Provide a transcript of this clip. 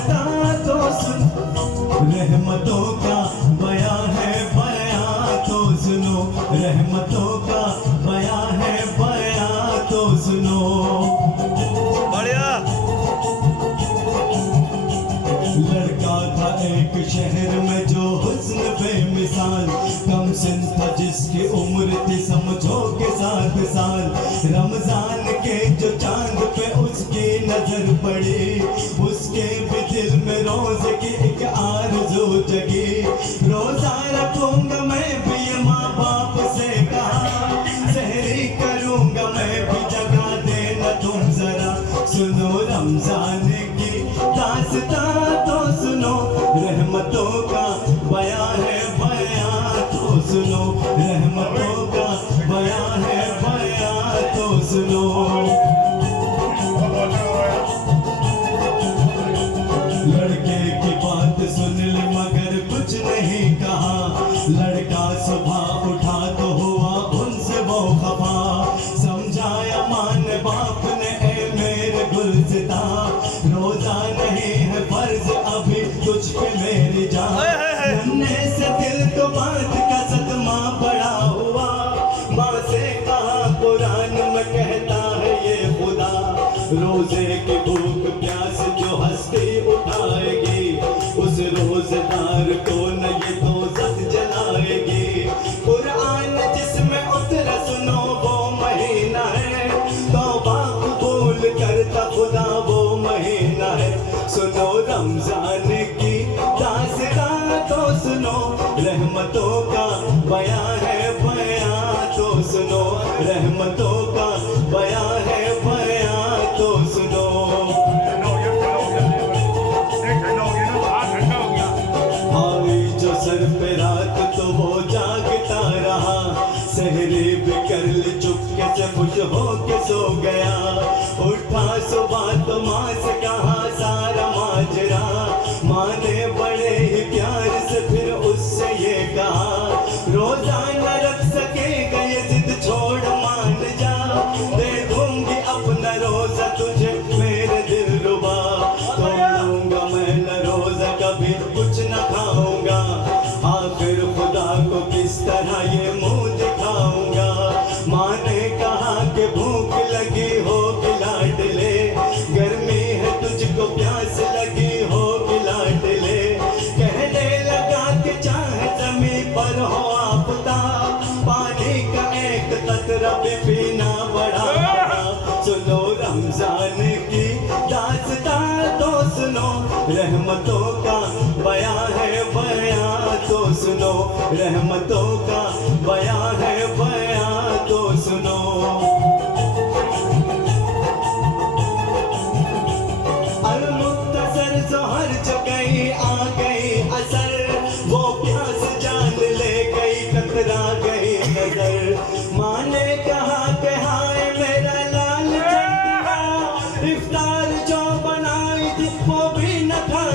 दास्तां तो सुन, रहमतों का बयां है बयां तो सुनो, रहमतों का बयां है बयां तो सुनो। बढ़िया। लड़का था एक शहर में जो हुस्न बेमिसाल, कम सिन था जिसकी उम्र थी समझो के 7 साल। रमजान के जो चांद पे उसकी नजर पड़ी, उसके भी दिल में रोजे की एक आरज़ू जगी। रोजा रखूंगा मैं भी माँ बाप से कहा, सहरी करूंगा मैं भी जगा देना तुम जरा। सुनो रमजान की दास्तां तो सुनो, रहमतों का बयां है बयां तो सुनो, रहमतों का बयां है बयां तो सुनो। लड़के की बात सुन ली मगर कुछ नहीं कहा, लड़का सुबह उठा तो हुआ उनसे वो खफा। समझाया मान बाप ने ए मेरे गुलसिता, रोजा नहीं है फर्ज अभी तुझ पे मेरी जान। नन्हे से दिल को बात का सदमा बड़ा हुआ, माँ से कहा कुरान में कहता है ये खुदा, रोजे की भूख प्यास जो हस्ती उठाएगी, उस रोजेदार को न ये दोज़ख जलाएगी। कुरान जिसमें उतरा सुनो वो महीना है, तौबा कबूल करता खुदा वो महीना है। सुनो रमजान की दास्तां तो सुनो, रहमतों का बयां है बयां तो सुनो, रहमतों का बयां है बयां तो सुनो। आई जो सर पे रात तो वो जागता रहा, सहरी भी कर ली चुपके से खुश हो के सो गया। उठा सुबह तो माँ से कहा सारा माजरा, माँ ने बड़े ही प्यार से फिर उससे ये कहा, रोजा न रख सकेगा ये जिद छोड़ मान जा, दे दूंगी अपना रोजा तुझे मेरे दिल रुबा। तोड़ूंगा मैं न रोजा कभी कुछ न खाऊंगा, आखिर खुदा को किस तरह ये मुंह दिखाऊंगा। माँ ने कहा कि भूख लगी हो गिलाट ले, गर्मी है तुझको प्यास लगी हो गिलाट ले। कहने लगा कि चाहे जमीन पर हो आपदा, पानी का एक कतरा भी पीना बड़ा होगा। सुनो रमजान की दास्तां तो सुनो, रहमतों का बयां है बयां तो सुनो, रहमतों का बयां है बयां तो सुनो। अल-मुख्तसर ज़हर जो गई आ गई असर, वो प्यास जान ले गई कतरा गई नजर। माँ ने कहा कि हाय मेरा लाल चंदा, इफ्तार जो बनाई थी वो भी न खा